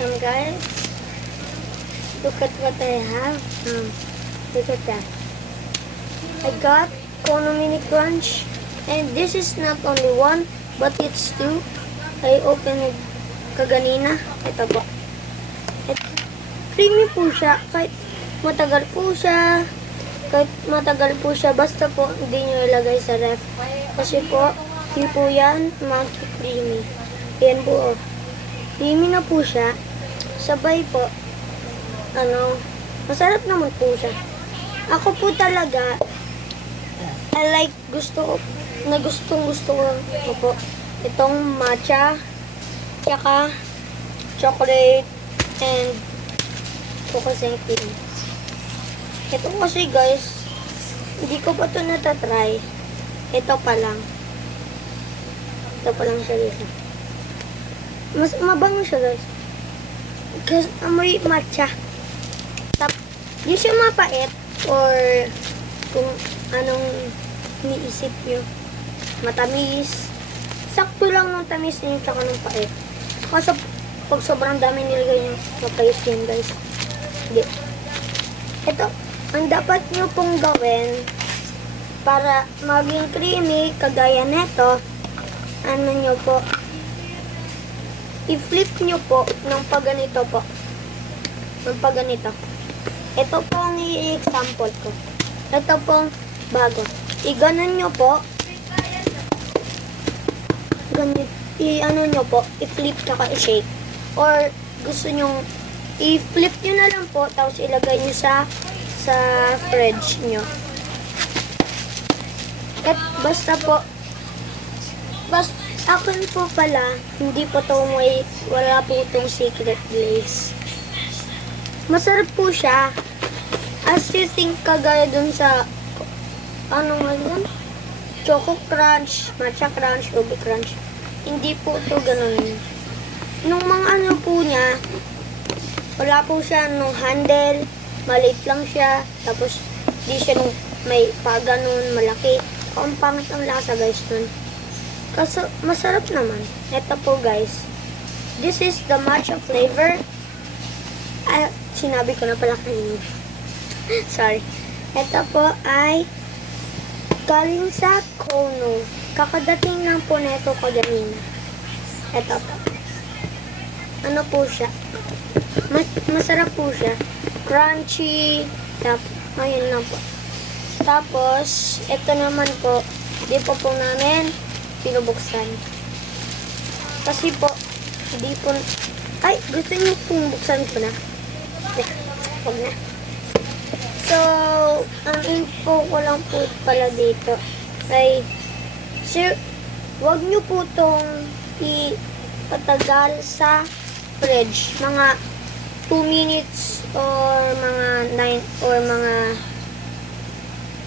Guys, look at what I have. Look at that. I got Kono Mini Crunch, and this is not only one, but it's two. I opened kaganina. Ito po. Creamy po siya. Kahit matagal po siya. Basta po hindi nyo ilagay sa ref. Kasi po, hindi po yan mag-creamy. Yan po. Creamy na po siya. Sabay po, masarap naman po siya. Ako po talaga, gusto ko po itong matcha, tsaka chocolate, and coconut cream. Ito kasi guys, hindi ko pa ito natatry. Ito pa lang siya dito. Mas mabango siya guys. Kasi amoy matcha. Di siya mapait or kung anong iniisip nyo. Matamis. Sakto lang ng tamis niyo tsaka ng pait. Kasi pag sobrang dami nilagay nyo, mapait yun guys. Hindi. Ito, ang dapat nyo pong gawin para maging creamy, kagaya neto, nyo po, i-flip nyo po ng pagganito po. Ng pagganito. Ito po ang i-example ko. Ito pong bago. I-ganon nyo po. I-ano nyo po. I-flip tsaka i-shake. Or gusto nyo i-flip nyo na lang po. Tapos ilagay nyo sa fridge nyo. At basta po. Akin po pala, hindi po to wala po itong secret glaze. Masarap po siya. As you think, kagaya dun sa, Choco Crunch, Matcha Crunch, Ubi Crunch. Hindi po ito ganun. Nung mga po niya, wala po siya nung handle, maliit lang siya, tapos di siya nung may paganon, malaki. Ang pangit ang lasa guys nun. Kasi masarap naman. Ito po guys. This is the matcha flavor. Sinabi ko na pala kanina. Sorry. Ito po ay galing sa Kono. Kakadating lang po na ito kaganina. Ito po. Ano po siya? Masarap po siya. Crunchy. Ayun lang po. Tapos, ito naman po, di po namin pinubuksan. Kasi po, hindi po, gusto niyo pong buksan ko na? Huwag na. So, ang info ko lang po pala dito ay, sir, huwag niyo po itong ipatagal sa fridge. Mga 2 minutes or mga 9 or mga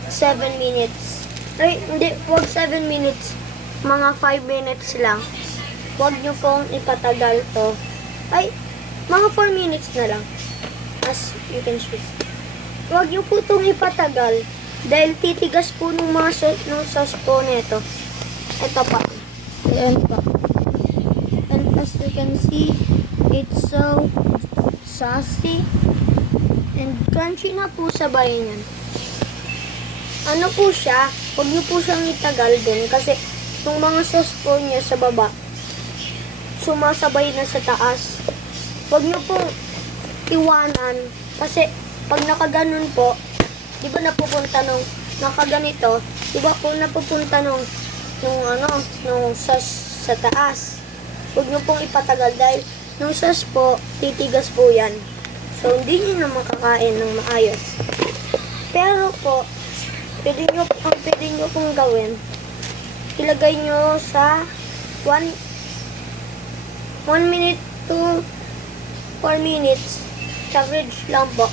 7 minutes. Hindi, huwag 7 minutes. Mga 5 minutes lang. Huwag nyo pong ipatagal to. Mga 4 minutes na lang. As you can see. Huwag nyo po itong ipatagal. Dahil titigas po ng mga sauce po nito. Ito pa. Ayan pa. And as you can see, it's so saucy. And crunchy na po sabay niyan. Ano po siya? Huwag nyo po siyang itagal din. Kasi yung mga sauce po niya sa baba, sumasabay na sa taas. Huwag nyo pong iwanan. Kasi pag nakaganon po, di ba napupunta nung nakaganito, di ba po napupunta nung sauce sa taas. Huwag nyo pong ipatagal dahil nung sauce po, titigas po yan. So, hindi nyo na makakain ng maayos. Pero po, pwede nyo pong gawin, ilagay nyo sa 1 minute to 4 minutes sa fridge lang po.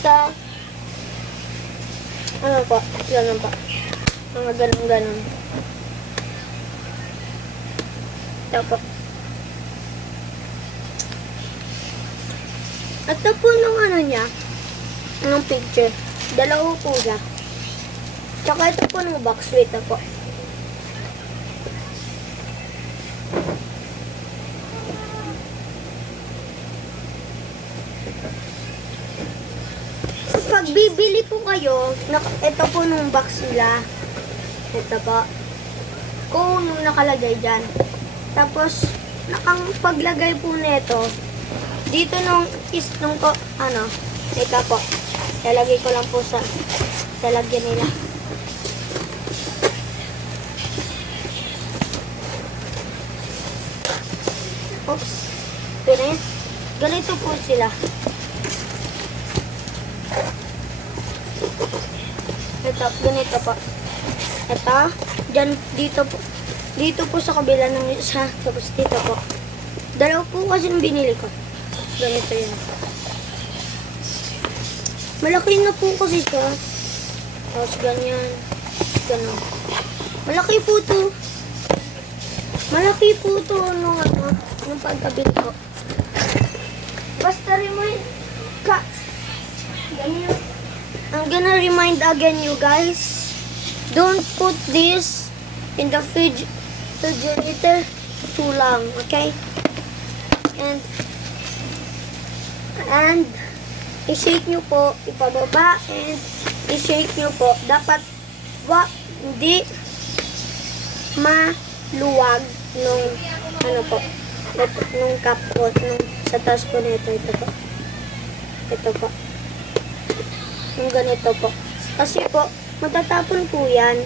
Sa ganun po. Mga ganun. Ito po. Ito po nung niya, nung picture. Dalawa po siya. Tsaka ito po ng box. Wait na po. pag bibili po kayo, ito po nung box nila. Ito po. Kung nakalagay dyan. Tapos, paglagay po nito, dito nung ko, ito po. Lalagay ko lang po sa lagyan nila. Oops. Ganito po sila. Ito, ganito po. Ito, dito po sa kabila ng isa, tapos dito po. Dalawa po kasi yung binili ko. Ganito yun. Malaki na po kasi siya. Tapos ganyan. Ganun. Malaki po to. Malaki po to nung pagkabili ko. Basta remind ka. Ganyan. I'm gonna remind again you guys. Don't put this in the refrigerator too long, okay? And i-shake nyo po, ipababa, and i-shake nyo po. Dapat hindi maluwag nung nung cup po, nung sa taas po nito, ito po. Ito po. Yung ganito po. Kasi po, matatapon po yan.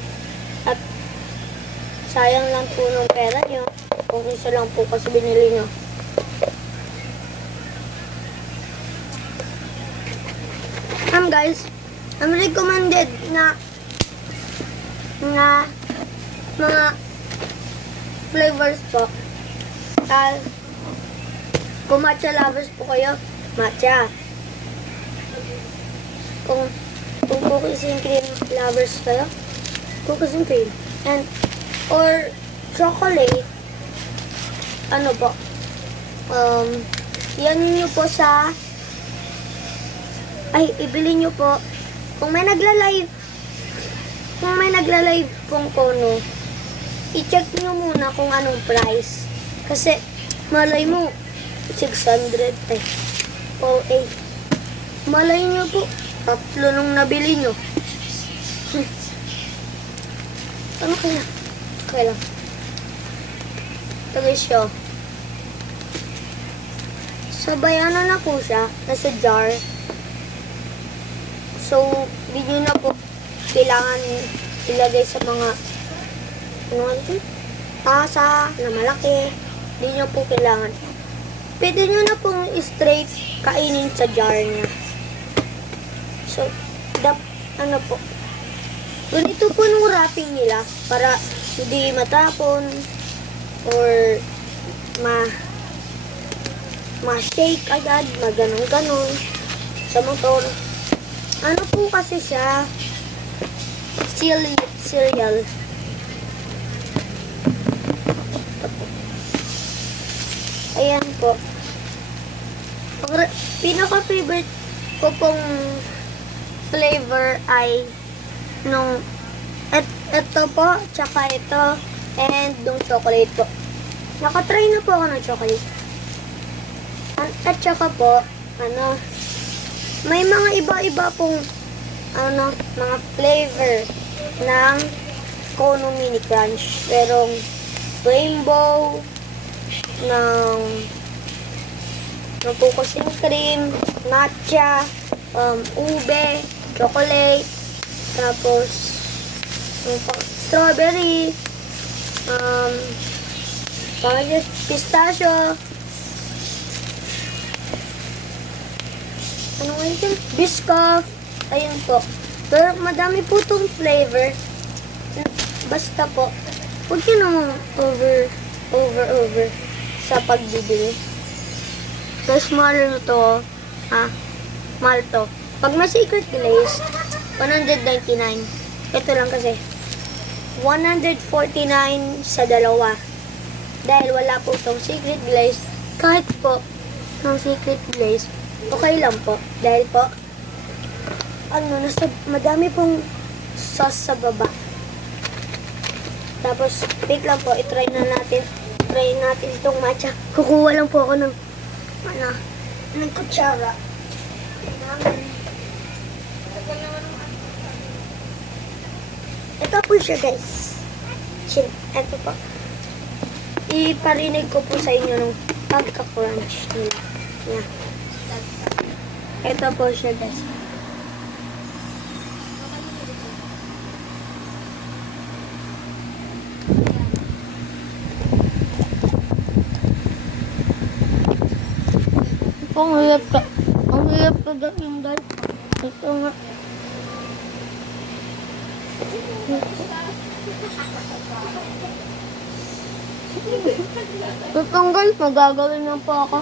At sayang lang po ng pera nyo. Kung isa lang po kasi binili nyo. Guys, ang recommended na mga flavors po. Kung matcha lovers po kayo, matcha. Kung cookies and cream lovers kayo, cookies and cream. Or chocolate, yan nyo po ibili nyo po. Kung may nagla-live pong kono, i-check nyo muna kung anong price. Kasi, malay mo, 600 malay nyo po, tatlo nung nabili nyo. Ano kaya? Okay lang. Ito guys siya. Sabayanan na po siya. Nasa jar. So, hindi nyo na po kailangan ilagay sa mga tasa na malaki. Hindi nyo po kailangan. Pwede nyo na pong straight kainin sa jar niya. So, po. Ganito po nung wrapping nila para hindi matapon or ma-shake agad, maganon-ganon sa motor. Ano po kasi siya? Cereal. Ayan po. Pinaka-favorite ko pong flavor ay ito po, tsaka ito, and yung chocolate po. Nakatry na po ako ng chocolate. At tsaka po, may mga iba-iba pong mga flavor ng Kono Mini Crunch. Merong rainbow, ng cookies and cream, matcha, ube, chocolate, tapos strawberry, pistachio, ano nga yun? Biscoff. Ayun po. Pero madami po itong flavor. Basta po, huwag nyo naman over sa pagbibili. Guys, mahal na to. Mahal to. Pag may secret glaze, 199. Ito lang kasi. 149 sa dalawa. Dahil wala po itong secret glaze. Kahit po, ng secret glaze, okay lang po. Dahil po, madami pong sauce sa baba. Tapos, wait lang po, itry natin itong matcha. Kukuha lang po ako ng kutsara. Ito po siya, guys. Chill. Ito po. Iparinig ko po sa inyo ng pagka-crunch nila. Yan. Ito po siya, guys. Ang hirap ka. Ang hirap ka dyan, guys. Ito nga. Ito guys, magagawin na po ako.